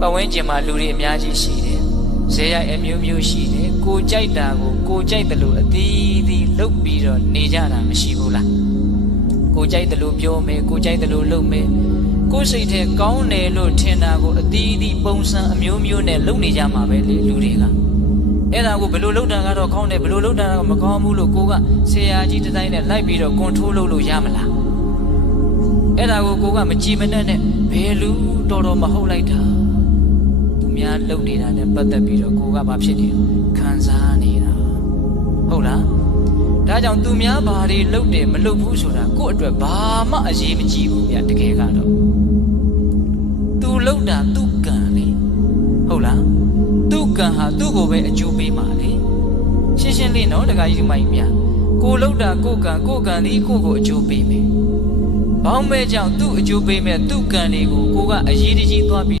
ပတ်ဝန်းကျင်မှာလူတွေအများကြီးရှိတယ်ဇေယျအမျိုးမျိုးရှိတယ်ကိုကြိုက်တာကိုကိုကြိုက်တယ်လို့အသီးသီးလုပ်ပြီးတော့နေကြတာမရှိဘူးလားကိုကြိုက်တယ်လို့ပြောမယ်ကိုကြိုက်တယ်လို့လုပ်မယ်ကိုစိတ်ထဲကောင်းတယ်လို့ထင်တာကိုအသီးသီးပုံစံအမျိုးမျိုးနဲ့လုပ်နေကြမှာပဲလေလူတွေကအဲ့ဒါကိုဘယ်လိုလုပ်တာကတော့ကောင်းတယ်ဘယ်လိုလုပ်တာကမကောင်းဘူးလို့ကိုကဆရာကြီးဒီဇိုင်းနဲ့လိုက်ပြီးတော့ကွန်ထရိုးလုပ်လို့ရမလားအဲ့ဒါကိုကိုကမကြည်မနဲ့ဘယ်လူတော်တော်မဟုတ်လိုက်တာသူများလုပ်နေတာနဲ့ပတ်သက်ပြီးတော့ကိုကဘာဖြစ်နေခံစားနေတာဟုတ်လားဒါကြောင့်သူများဘာတွေလုပ်တယ်မလုပ်ဘူးဆိုတာကိုယ့်အတွက်ဘာမှအရေးမကြီးဘူးဗျတကယ်ကတော့သူလုပ်တာသူ့ကံလေဟုတ်လားသူ့ကံဟာသူ့ကိုပဲအကျိုးပေးမှာလေရှင်းရှင်းလေးနော်တခါကြီးဒီမကြီးများကိုလုပ်တာကိုကံဒီကိုကိုအကျိုးပေးမယ်ဘောင်းမဲကြောင့်သူ့အကျိုးပေးမဲ့သူ့ကံတွေကိုကိုကအရေးတကြီးသွားပြီး